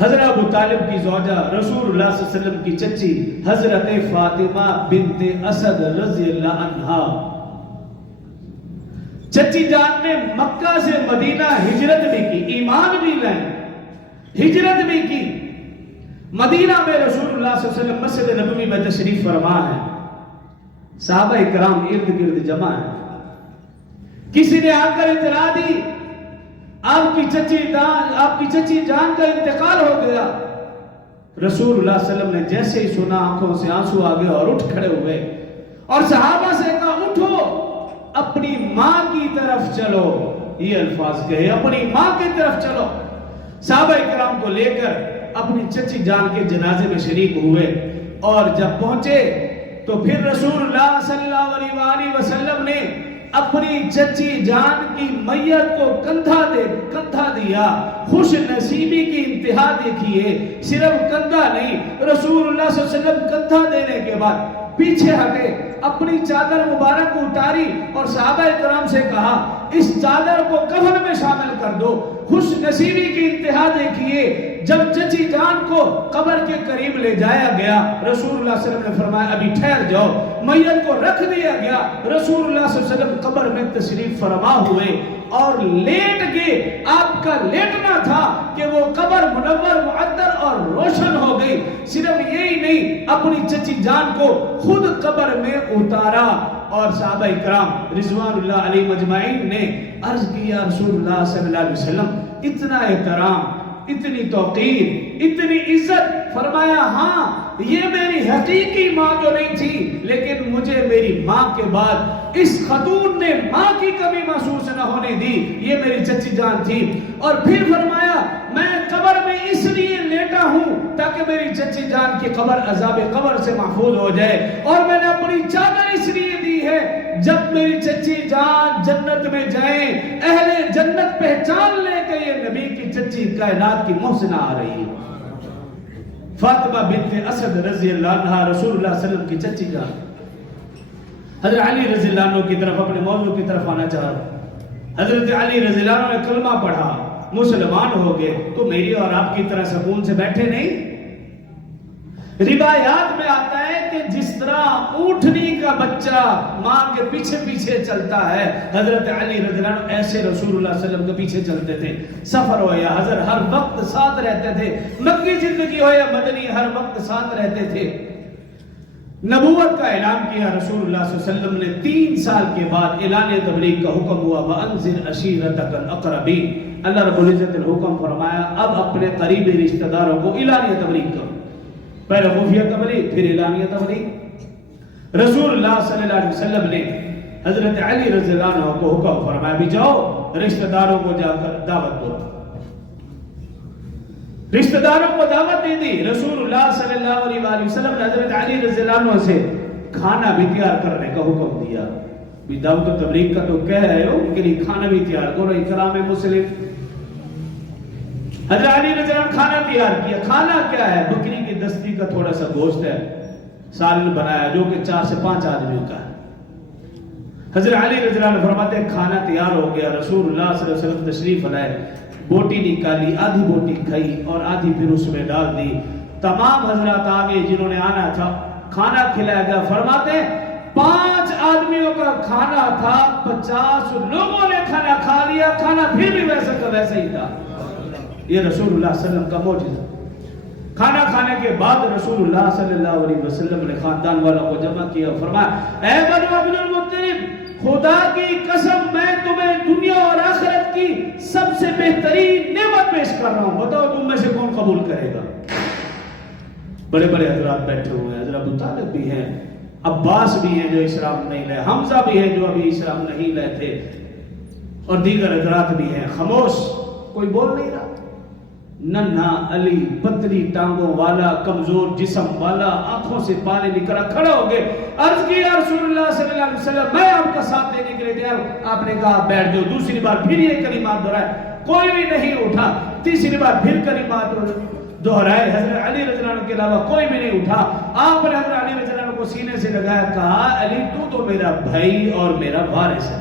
حضرت ابو طالب کی زوجہ رسول اللہ صلی اللہ علیہ وسلم کی چچی حضرت فاطمہ بنت اسد رضی اللہ عنہا، چچی جان نے مکہ سے مدینہ ہجرت بھی کی، ایمان بھی لائیں، ہجرت بھی کی۔ مدینہ میں رسول اللہ صلی اللہ علیہ وسلم مسجد نبوی میں تشریف فرما ہے، صحابہ کرام ارد گرد جمع ہیں۔ کسی نے آ کر اطلاع دی آپ کی چچی جان کا انتقال ہو گیا۔ رسول اللہ صلی اللہ علیہ وسلم نے جیسے ہی سنا آنکھوں سے آنسو آ گئے اور اٹھ کھڑے ہوئے اور صحابہ سے کہا اٹھو اپنی ماں کی طرف چلو، یہ الفاظ کہے اپنی ماں کی طرف چلو۔ صحابہ کرام کو لے کر اپنی چچی جان کے جنازے میں شریک ہوئے اور جب پہنچے تو پھر رسول اللہ صلی اللہ علیہ وآلہ وسلم نے اپنی چچی جان کی میت کو کندھا دیا۔ خوش نصیبی کی انتہا دیکھیے، صرف کندھا نہیں، رسول اللہ صلی اللہ علیہ وسلم کندھا دینے کے بعد پیچھے ہٹے، اپنی چادر مبارک کو اتاری اور صحابہ کرام سے کہا اس چادر کو کفن میں شامل کر دو۔ خوش نصیبی کی انتہا دیکھیے، جب چچی جان کو قبر کے قریب لے جایا گیا رسول اللہ صلی اللہ علیہ وسلم نے فرمایا ابھی ٹھہر جاؤ، میت کو رکھ دیا گیا۔ رسول اللہ صلی اللہ علیہ وسلم قبر میں تشریف فرما ہوئے اور لیٹ گئے۔ آپ کا لیٹنا تھا کہ وہ قبر منور معطر اور روشن ہو گئی۔ صرف یہی نہیں، اپنی چچی جان کو خود قبر میں اتارا اور صحابہ کرام رضوان اللہ علیہ مجمعین نے عرض کیا رسول اللہ صلی اللہ علیہ وسلم اتنا احترام، اتنی توقیر، اتنی عزت، فرمایا ہاں یہ میری حقیقی ماں تو نہیں تھی لیکن مجھے میری ماں کے بعد اس خاتون نے ماں کی کمی محسوس نہ ہونے دی، یہ میری چچی جان تھی۔ اور پھر فرمایا میں قبر میں اس لیے لیٹا ہوں تاکہ میری چچی جان کی قبر عذاب قبر سے محفوظ ہو جائے، اور میں نے اپنی چادر اس لیے دی ہے جب میری چچی جان جنت میں جائیں اہل جنت پہچان لے کہ یہ نبی کی چچی کائنات کی محسنہ آ رہی ہے۔ فاطمہ بنت اسد رضی اللہ عنہ رسول اللہ صلی اللہ علیہ وسلم کی چچی جان۔ حضرت علی رضی اللہ عنہ کی طرف اپنے موضوع کی طرف آنا چاہا۔ حضرت علی رضی اللہ عنہ نے کلمہ پڑھا، مسلمان ہو گئے، تو میری اور آپ کی طرح سکون سے بیٹھے نہیں۔ روایات میں آتا ہے کہ جس طرح اونٹنی کا بچہ ماں کے پیچھے پیچھے چلتا ہے، حضرت علی رضی اللہ عنہ ایسے رسول اللہ صلی اللہ علیہ وسلم کے پیچھے چلتے تھے۔ سفر ہو یا حضر ہر وقت ساتھ رہتے تھے، مکی زندگی ہو یا مدنی ہر وقت ساتھ رہتے تھے۔ نبوت کا اعلان کیا رسول اللہ صلی اللہ علیہ وسلم نے، 3 سال کے بعد اعلان تبلیغ کا حکم ہوا، وَأَنذِرْ عَشِيرَتَكَ الْأَقْرَبِينَ۔ اللہ رب العزت نے حکم فرمایا اب اپنے قریبی رشتہ داروں کو اعلان تبلیغ کرو، پہلے خفیہ تبلیغ پھر اعلانیہ تبلیغ۔ رسول اللہ صلی اللہ علیہ وسلم نے حضرت علی رضی اللہ عنہ کو حکم فرمایا بھی جاؤ رشتہ داروں کو جا کر دعوت دو۔ رشتہ داروں کو دعوت دے دی۔ رسول اللہ صلی اللہ علیہ وسلم نے حضرت علی رضی اللہ عنہ سے کھانا بھی تیار کرنے کا حکم دیا۔ بھی دعوت و تبلیغ کا تو کہہ رہے ہو، ان کے لیے کھانا بھی تیار کرو، اکرام مسلم۔ حضرت علی رضی اللہ عنہ کھانا تیار کیا۔ کھانا کیا ہے؟ بکری کی دستی کا تھوڑا سا گوشت ہے، سالن بنایا جو کہ 4 سے 5 آدمیوں کا ہے۔ حضرت علی رضی اللہ عنہ فرماتے ہیں کھانا تیار ہو گیا، رسول اللہ صلی اللہ علیہ وسلم تشریف لائے، بوٹی نکالی، آدھی بوٹی کھائی اور آدھی پھر اس میں ڈال دی۔ تمام حضرات آگے جنہوں نے آنا تھا، کھانا کھلایا گیا۔ فرماتے ہیں 5 آدمیوں کا کھانا تھا، 50 لوگوں نے کھانا کھا لیا، کھانا پھر بھی ویسا کا ویسا ہی تھا۔ یہ رسول اللہ صلی اللہ علیہ وسلم کا معجزہ۔ کھانا کھانے کے بعد رسول اللہ صلی اللہ علیہ وسلم نے خاندان والوں کو جمع کیا، فرمایا اے بنو عبد المطلب، خدا کی قسم میں تمہیں دنیا اور آخرت کی سب سے بہترین نعمت پیش کر رہا ہوں، بتاؤ تم میں سے کون قبول کرے گا؟ بڑے بڑے حضرات بیٹھے ہوئے ہیں، حضرت ابو طالب بھی ہیں، عباس بھی ہیں جو اسلام نہیں لائے، حمزہ بھی ہیں جو ابھی اسلام نہیں لائے تھے، اور دیگر حضرات بھی ہیں۔ خاموش، کوئی بول نہیں رہا۔ ننھا علی پتلی ٹانگوں والا، کمزور جسم والا، آنکھوں سے پانی نکلا، کھڑا ہو گئے، عرض کی یا رسول اللہ صلی اللہ علیہ وسلم میں آپ کا ساتھ دینے کے لیے تیار ہوں۔ آپ نے کہا بیٹھ جاؤ۔ دوسری بار پھر یہ کلمات دہرائے، کوئی بھی نہیں اٹھا۔ تیسری بار پھر کلمات دہرائے، حضرت علی رضی اللہ عنہ کے علاوہ کوئی بھی نہیں اٹھا۔ آپ نے حضرت علی رضی اللہ عنہ کو سینے سے لگایا، کہا علی تو میرا بھائی اور میرا وارث ہے،